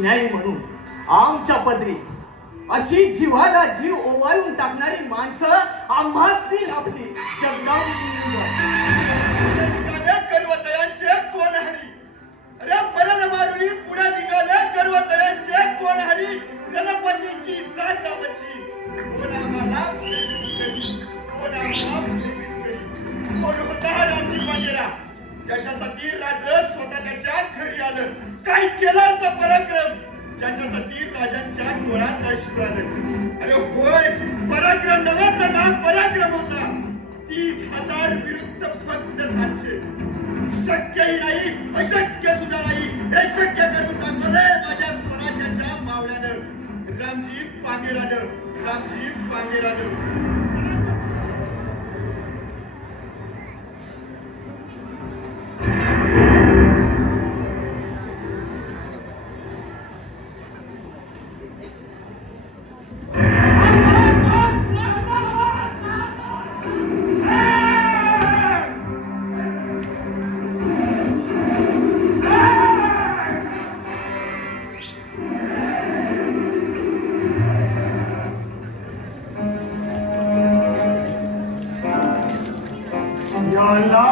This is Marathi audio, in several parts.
न्याय म्हणून आमच्या पदरी अशी जीवाला जीव ओवाळून टाकणारी माणसं आम्हाच लाभली जगदाम आलं. काय केलं असं पराक्रम? ज्याच्यासाठी राजांच्या डोळ्यात अश्रू आलं. अरे होय पराक्रम नव्हता तर नाम पराक्रम होता. तीस हजार विरुद्ध फक्त सातशे. शक्यही नाही अशक्य सुद्धा नाही. हे शक्य करून दाखवले माझ्या स्वराज्याच्या मावळ्यानं. रामजी पांगेरानं रामजी पांगेरानं या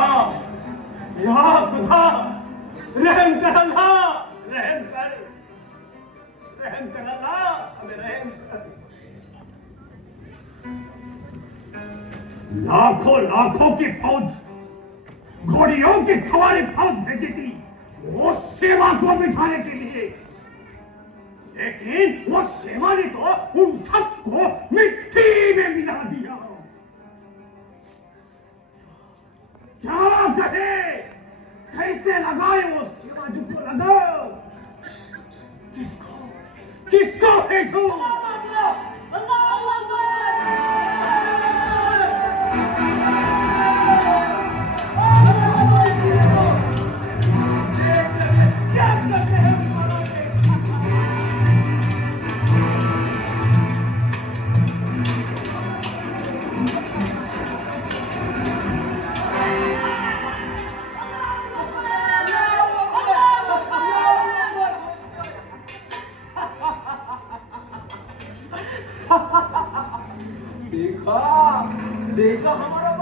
या खुदा रहम कर अल्लाह रहम कर। रहम कर अल्लाह रहम कर। लाखों लाखों की फौज घोड़ियों की सवारी फौज भेजी थी वो सेवा को बिठाने के लिए। लेकिन वो सेवा ने तो उन सबको मिट्टी में मिला दिया। se agora. देखा देखा हमारा बड़ा